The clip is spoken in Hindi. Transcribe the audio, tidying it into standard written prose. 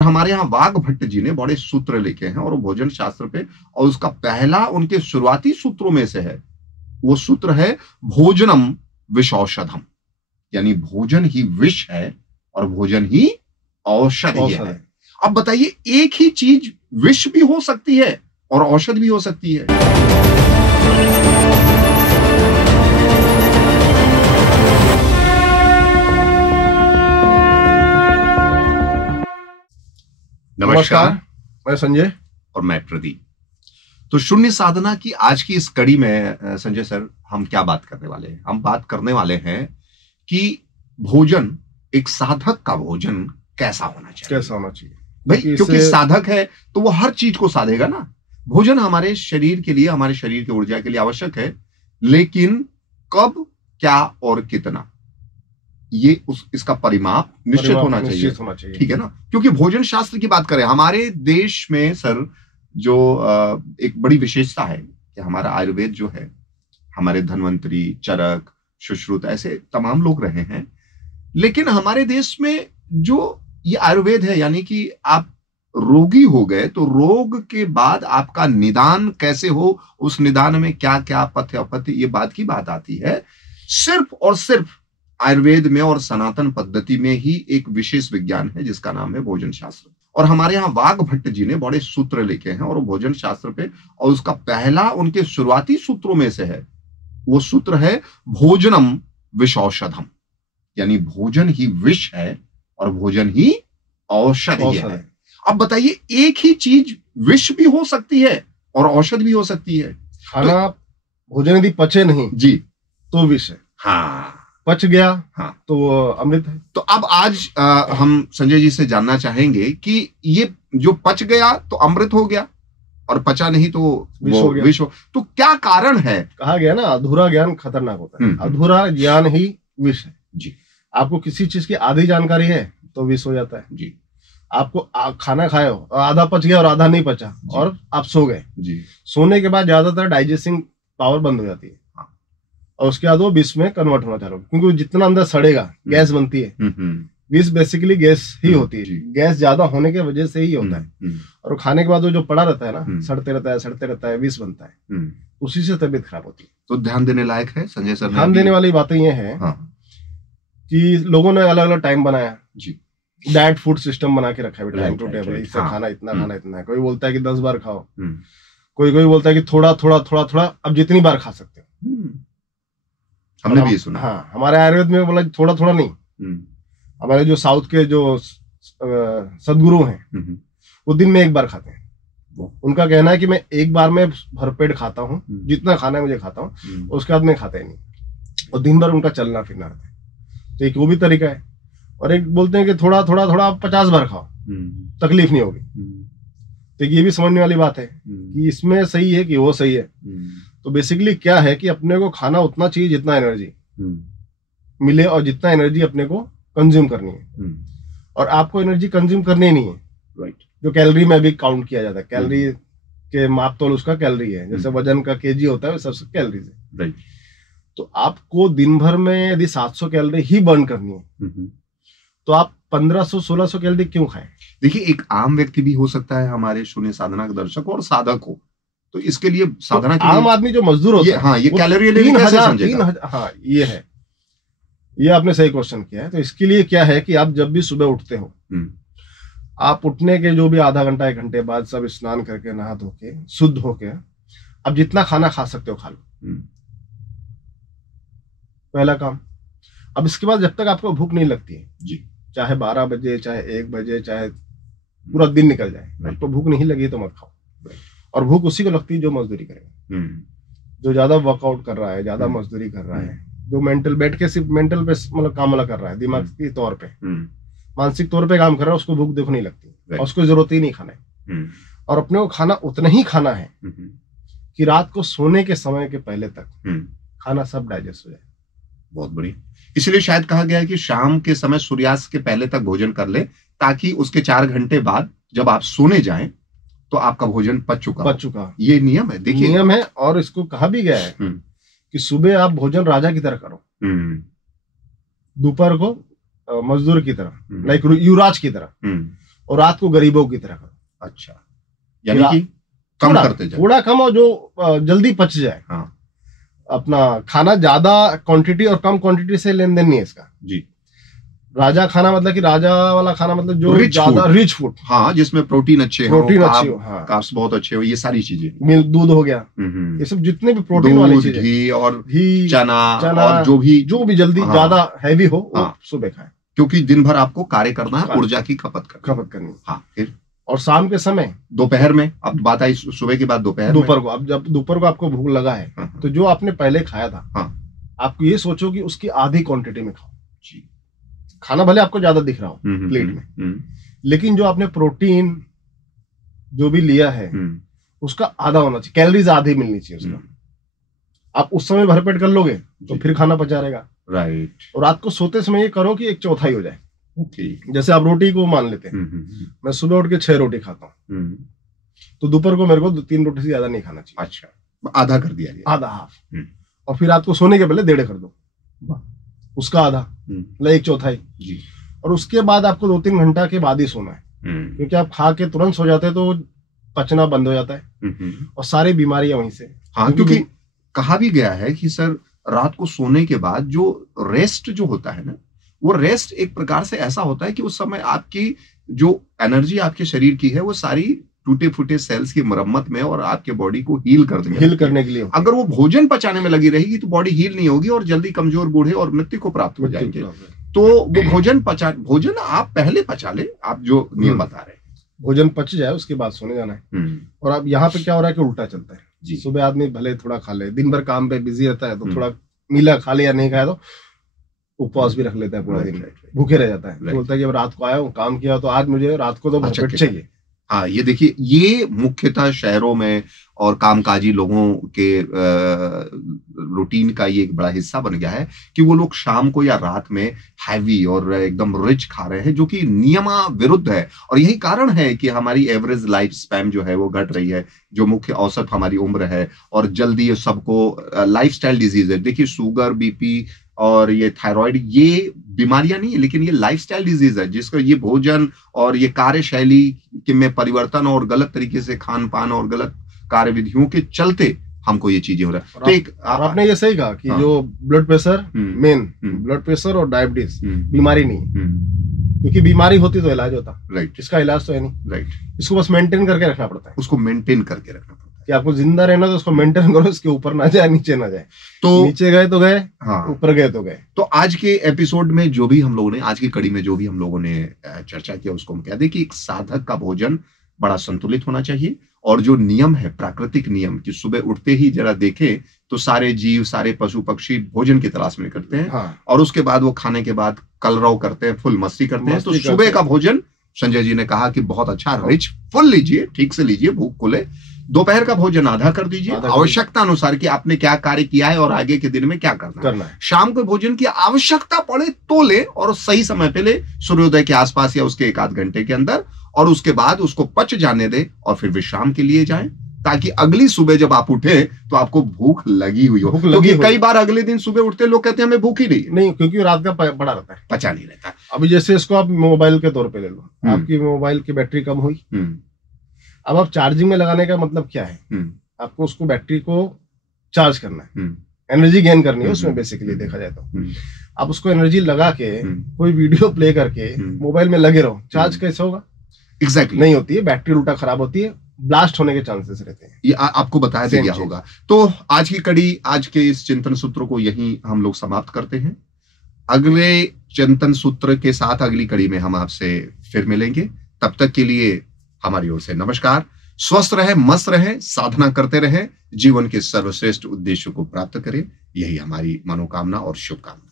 हमारे यहाँ वाघ भट्ट जी ने बड़े सूत्र लिखे हैं और वो भोजन शास्त्र पे, और उसका पहला उनके शुरुआती सूत्रों में से है। वो सूत्र है भोजनम विषौषधम, यानी भोजन ही विष है और भोजन ही औषधि है। अब बताइए, एक ही चीज विष भी हो सकती है और औषध भी हो सकती है। नमस्कार, मैं संजय और मैं प्रदीप। तो शून्य साधना की आज की इस कड़ी में संजय सर, हम क्या बात करने वाले हैं? हम बात करने वाले हैं कि भोजन, एक साधक का भोजन कैसा होना चाहिए। भाई, क्योंकि साधक है तो वो हर चीज को साधेगा ना। भोजन हमारे शरीर के लिए, हमारे शरीर की ऊर्जा के लिए आवश्यक है, लेकिन कब, क्या और कितना, ये इसका परिमाप निश्चित होना चाहिए। ठीक है ना? क्योंकि भोजन शास्त्र की बात करें, हमारे देश में सर जो एक बड़ी विशेषता है कि हमारा आयुर्वेद जो है, हमारे धन्वंतरी, चरक, सुश्रुत, ऐसे तमाम लोग रहे हैं, लेकिन हमारे देश में जो ये आयुर्वेद है, यानी कि आप रोगी हो गए तो रोग के बाद आपका निदान कैसे हो, उस निदान में क्या क्या पथ्य अपथ्य, ये बात की बात आती है। सिर्फ और सिर्फ आयुर्वेद में और सनातन पद्धति में ही एक विशेष विज्ञान है जिसका नाम है भोजन शास्त्र। और हमारे यहाँ वाघ भट्ट जी ने बड़े सूत्र लिखे हैं और वो भोजन शास्त्र पे, और उसका पहला उनके शुरुआती सूत्रों में से है। वो सूत्र है भोजनम विषौषधम, यानी भोजन ही विष है और भोजन ही औषधि है। अब बताइए, एक ही चीज विष भी हो सकती है और औषध भी हो सकती है। खाना भोजन यदि पचे नहीं जी तो विष है, हाँ, पच गया हाँ तो वो अमृत है। तो अब आज हम संजय जी से जानना चाहेंगे कि ये जो पच गया तो अमृत हो गया और पचा नहीं तो विष हो, तो क्या कारण है? कहा गया ना, अधूरा ज्ञान खतरनाक होता है। अधूरा ज्ञान ही विष है जी। आपको किसी चीज की आधी जानकारी है तो विष हो जाता है जी। आपको खाना खाए हो, आधा पच गया और आधा नहीं पचा और आप सो गए जी। सोने के बाद ज्यादातर डाइजेस्टिंग पावर बंद हो जाती है और उसके बाद वो विष में कन्वर्ट होना चालू, क्योंकि जितना अंदर सड़ेगा गैस बनती है। विष बेसिकली गैस ही होती है, गैस ज्यादा होने की वजह से ही होता है। और खाने के बाद वो जो पड़ा रहता है ना, सड़ते रहता है, विष बनता है, उसी से तबीयत खराब होती है। तो ध्यान देने लायक है संजय सर। ध्यान देने वाली बातें ये है कि लोगों ने अलग अलग टाइम बनाया जी, डाइट फूड सिस्टम बना के रखा है, टाइम टू टेबल, इससे खाना इतना खाना इतना है। कोई बोलता है कि 10 बार खाओ, कोई बोलता है कि थोड़ा थोड़ा थोड़ा थोड़ा, अब जितनी बार खा सकते हो। हमने भी सुना। हाँ, हमारे आयुर्वेद में बोला थोड़ा थोड़ा नहीं। हमारे जो साउथ के जो सदगुरु हैं वो दिन में 1 बार खाते हैं। उनका कहना है कि मैं 1 बार में भरपेट खाता हूँ, जितना खाना है मुझे खाता हूँ, उसके बाद में खाता ही नहीं। और दिन भर उनका चलना फिरना रहता है, तो एक वो भी तरीका है। और एक बोलते हैं कि थोड़ा थोड़ा थोड़ा आप 50 बार खाओ, तकलीफ नहीं होगी। तो ये भी समझने वाली बात है कि इसमें सही है कि वो सही है। तो बेसिकली क्या है कि अपने को खाना उतना चाहिए जितना एनर्जी मिले और जितना एनर्जी अपने को कंज्यूम करनी है। और आपको एनर्जी कंज्यूम करनी नहीं है, राइट। जो कैलोरी में भी काउंट किया जाता है, कैलोरी के माप तोल उसका कैलोरी है, जैसे वजन का केजी होता है सबसे कैलोरी है, राइट। तो आपको दिन भर में यदि 700 कैलोरी ही बर्न करनी है तो आप 1500-1600 कैलोरी क्यों खाएं? देखिए, एक आम व्यक्ति भी हो सकता है हमारे शून्य साधना के दर्शक और साधक हो, तो इसके लिए साधना तो आम आदमी जो मजदूर होता है, हाँ, ये कैलोरी कैसे समझेगा? हाँ, ये है, ये आपने सही क्वेश्चन किया है। तो इसके लिए क्या है कि आप जब भी सुबह उठते हो, आप उठने के जो भी आधा घंटा 1 घंटे बाद सब स्नान करके, नहा धो के, शुद्ध होके, अब जितना खाना खा सकते हो खा लो, पहला काम। अब इसके बाद जब तक आपको भूख नहीं लगती है जी, चाहे 12 बजे, चाहे 1 बजे, चाहे पूरा दिन निकल जाए, आपको भूख नहीं लगी तो मत खाओ। और भूख उसी को लगती है जो मजदूरी करेगा, जो ज्यादा वर्कआउट कर रहा है, ज्यादा मजदूरी कर रहा है, जो मेंटल बैठ के सिर्फ मेंटल पे मतलब काम वाला कर रहा है, दिमाग के तौर पे, मानसिक तौर पे काम कर रहा है, उसको भूख देखो नहीं लगती और उसको जरूरत ही नहीं खाना है। और अपने को खाना उतना ही खाना है कि रात को सोने के समय के पहले तक खाना सब डाइजेस्ट हो जाए। बहुत बढ़िया। इसलिए शायद कहा गया है कि शाम के समय सूर्यास्त के पहले तक भोजन कर ले, ताकि उसके 4 घंटे बाद जब आप सोने जाएं तो आपका भोजन पच चुका। ये नियम है, देखिए नियम है। और इसको कहा भी गया है कि सुबह आप भोजन राजा की तरह करो, दोपहर को मजदूर की तरह, लाइक युवराज की तरह, और रात को गरीबों की तरह करो। अच्छा, यानी कि कम करते जाओ, थोड़ा कम, और जो जल्दी पच जाए। हाँ, अपना खाना ज्यादा क्वांटिटी और कम क्वांटिटी से लेन देन नहीं है इसका जी। राजा खाना मतलब कि राजा वाला खाना मतलब जो रिच ज्यादा रिच फूड, हाँ, जिसमें प्रोटीन अच्छे प्रोटीन हो, अच्छी हो, हाँ, कार्ब्स बहुत अच्छे हो, ये सारी चीजें, मिल्क, दूध हो गया, ये सब जितने भी प्रोटीन वाली चीजें, घी और घी, चना और जो भी जल्दी हाँ, ज्यादा हैवी हो वो हाँ, सुबह खाएं, क्योंकि दिन भर आपको कार्य करना है, ऊर्जा की खपत करनी। हाँ, फिर और शाम के समय, दोपहर में, अब बात आई सुबह के बाद दोपहर को, अब जब दोपहर को आपको भूख लगा है, हाँ, तो जो आपने पहले खाया था, हाँ, आपको ये सोचो कि उसकी आधी क्वांटिटी में खाओ जी। खाना भले आपको ज्यादा दिख रहा हो प्लेट में, लेकिन जो आपने प्रोटीन जो भी लिया है उसका आधा होना चाहिए, कैलोरीज आधी मिलनी चाहिए उसका। आप उस समय भरपेट कर लोगे तो फिर खाना पचा रहेगा, राइट। और रात को सोते समय ये करो कि एक चौथाई हो जाए। ओके, जैसे आप रोटी को मान लेते हैं, मैं सुबह उठ के 6 रोटी खाता हूँ, तो दोपहर को मेरे को 3 रोटी से ज्यादा नहीं खाना चाहिए। अच्छा, आधा कर दिया, आधा, हाफ। और फिर रात को सोने के पहले 1.5 कर दो, उसका आधा, मतलब 1/4 जी। और उसके बाद आपको 2-3 घंटा के बाद ही सोना है, क्योंकि आप खा के तुरंत सो जाते हैं तो पचना बंद हो जाता है और सारी बीमारियां वहीं से। हाँ, क्योंकि कहा भी गया है कि सर रात को सोने के बाद जो रेस्ट जो होता है ना, वो रेस्ट एक प्रकार से ऐसा होता है कि उस समय आपकी जो एनर्जी आपके शरीर की है वो सारी टूटे फूटे सेल्स की मरम्मत में और आपके बॉडी को हील करने के लिए। अगर वो भोजन पचाने में लगी रहेगी तो बॉडी हील नहीं होगी और जल्दी कमजोर, बूढ़े और मृत्यु को प्राप्त हो जाएंगे। तो वो भोजन आप पहले पचा ले, आप जो नियम बता रहे हैं, भोजन पच जाए उसके बाद सोने जाना है। और अब यहाँ पे क्या हो रहा है कि उल्टा चलता है, सुबह आदमी भले थोड़ा खा ले, दिन भर काम पे बिजी रहता है, तो थोड़ा मिला खा ले या नहीं खाया तो उपवास भी रख लेता है, पूरा दिन भूखे रह जाता है। बोलता है कि अब रात को आया हूँ, काम किया, तो आज मुझे रात को तो भरपेट चाहिए। हाँ, ये देखिए, ये मुख्यतः शहरों में और कामकाजी लोगों के रूटीन का ये एक बड़ा हिस्सा बन गया है कि वो लोग शाम को या रात में हैवी और एकदम रिच खा रहे हैं, जो कि नियमा विरुद्ध है। और यही कारण है कि हमारी एवरेज लाइफ स्पैन जो है वो घट रही है, जो मुख्य औसत हमारी उम्र है, और जल्दी सबको लाइफस्टाइल डिजीज है। देखिए, शुगर, बीपी और ये थायराइड, ये बीमारियां नहीं है, लेकिन ये लाइफस्टाइल डिजीज है, जिसको ये भोजन और ये कार्यशैली के में परिवर्तन और गलत तरीके से खान पान और गलत कार्य विधियों के चलते हमको ये चीजें हो रहा है। तो एक आपने ये सही कहा कि जो blood pressure, main blood pressure और डायबिटीज बीमारी नहीं, क्योंकि बीमारी होती तो इलाज होता, राइट। इसका इलाज तो है नहीं, राइट। इसको बस मेंटेन करके रखना पड़ता है, उसको मेंटेन करके रखना पड़ता है कि आपको जिंदा रहना तो उसको मेंटेन करो, इसके ऊपर ना जाए, नीचे ना जाए। तो नीचे गए तो गए, हाँ, ऊपर गए तो गए। तो आज के एपिसोड में जो भी हम लोगों ने, आज की कड़ी में जो भी हम लोगों ने चर्चा किया, उसको हम कह दें कि एक साधक का भोजन बड़ा संतुलित होना चाहिए, और जो नियम है, प्राकृतिक नियम, कि सुबह उठते ही जरा देखें तो सारे जीव, सारे पशु पक्षी भोजन की तलाश में निकलते हैं, हाँ, और उसके बाद वो खाने के बाद कलरव करते हैं, फुल मस्ती करते हैं। तो सुबह का भोजन संजय जी ने कहा कि बहुत अच्छा, रिच, फुल लीजिए, ठीक से लीजिए, भूख खुले। दोपहर का भोजन आधा कर दीजिए, आवश्यकता अनुसार कि आपने क्या कार्य किया है और आगे के दिन में क्या करना है। शाम को भोजन की आवश्यकता पड़े तो ले, और सही समय पे ले, सूर्योदय के आसपास या उसके 1-8 घंटे के अंदर, और उसके बाद उसको पच जाने दे और फिर विश्राम के लिए जाएं, ताकि अगली सुबह जब आप उठे तो आपको भूख लगी हुई हो। क्योंकि कई बार अगले दिन सुबह उठते लोग कहते हैं हमें भूख ही नहीं, क्योंकि रात का पड़ा रहता है, पचा नहीं रहता। अभी जैसे इसको आप मोबाइल के तौर पे ले लो, आपकी मोबाइल की बैटरी कम हुई, अब आप चार्जिंग में लगाने का मतलब क्या है, आपको उसको बैटरी को चार्ज करना है, एनर्जी गेन करनी है उसमें, बेसिकली देखा जाए तो। आप उसको एनर्जी लगा के कोई वीडियो प्ले करके मोबाइल में लगे रहो, चार्ज कैसे होगा? एग्जैक्टली नहीं होती है, बैटरी उल्टा खराब होती है, ब्लास्ट होने के चांसेस रहते हैं। ये आपको बताया गया होगा। तो आज की कड़ी, आज के इस चिंतन सूत्र को यहीं हम लोग समाप्त करते हैं। अगले चिंतन सूत्र के साथ अगली कड़ी में हम आपसे फिर मिलेंगे। तब तक के लिए हमारी ओर से नमस्कार। स्वस्थ रहे, मस्त रहे, साधना करते रहे, जीवन के सर्वश्रेष्ठ उद्देश्यों को प्राप्त करें, यही हमारी मनोकामना और शुभकामना।